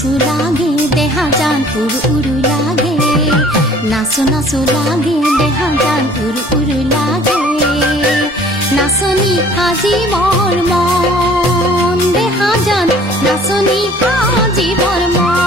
নাচো লাগে দেহা জান উৰু উৰু লাগে নাচো নাচো লাগে দেহা জান উৰু উৰু লাগে নাচনি আজি মোৰ মন দেহা জান নাচনি আজি মোৰ মন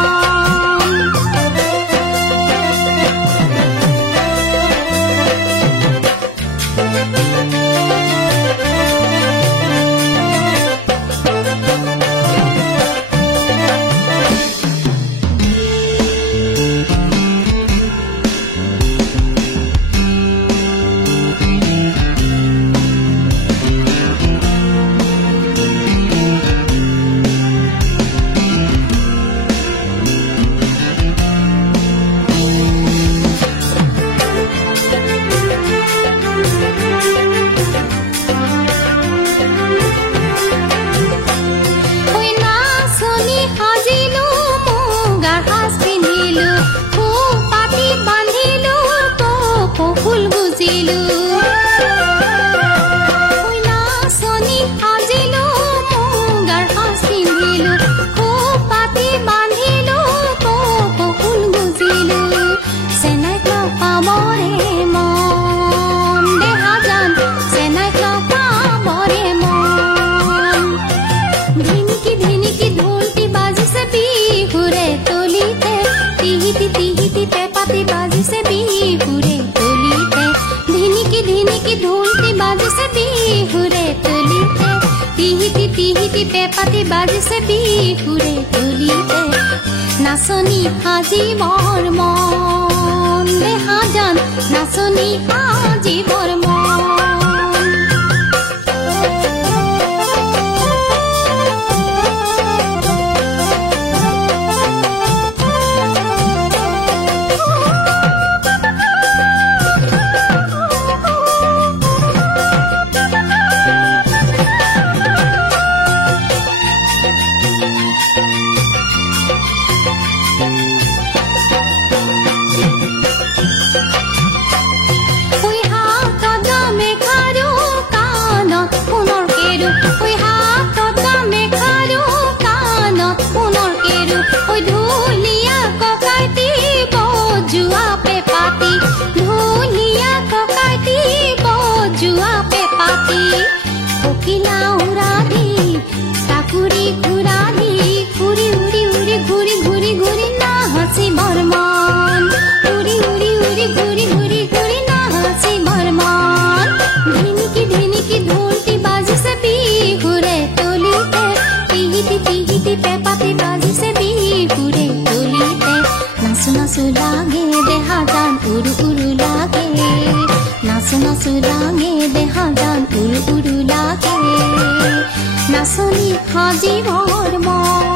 নাচনি আজি মোৰ মন দেহা জান নাচনি আজি মোৰ মন নাচো লাগে দেহা জান উৰু উৰু লাগে নাচো নাচো লাগে দেহা জান উৰু উৰু লাগে নাচনি আজি মোৰ মন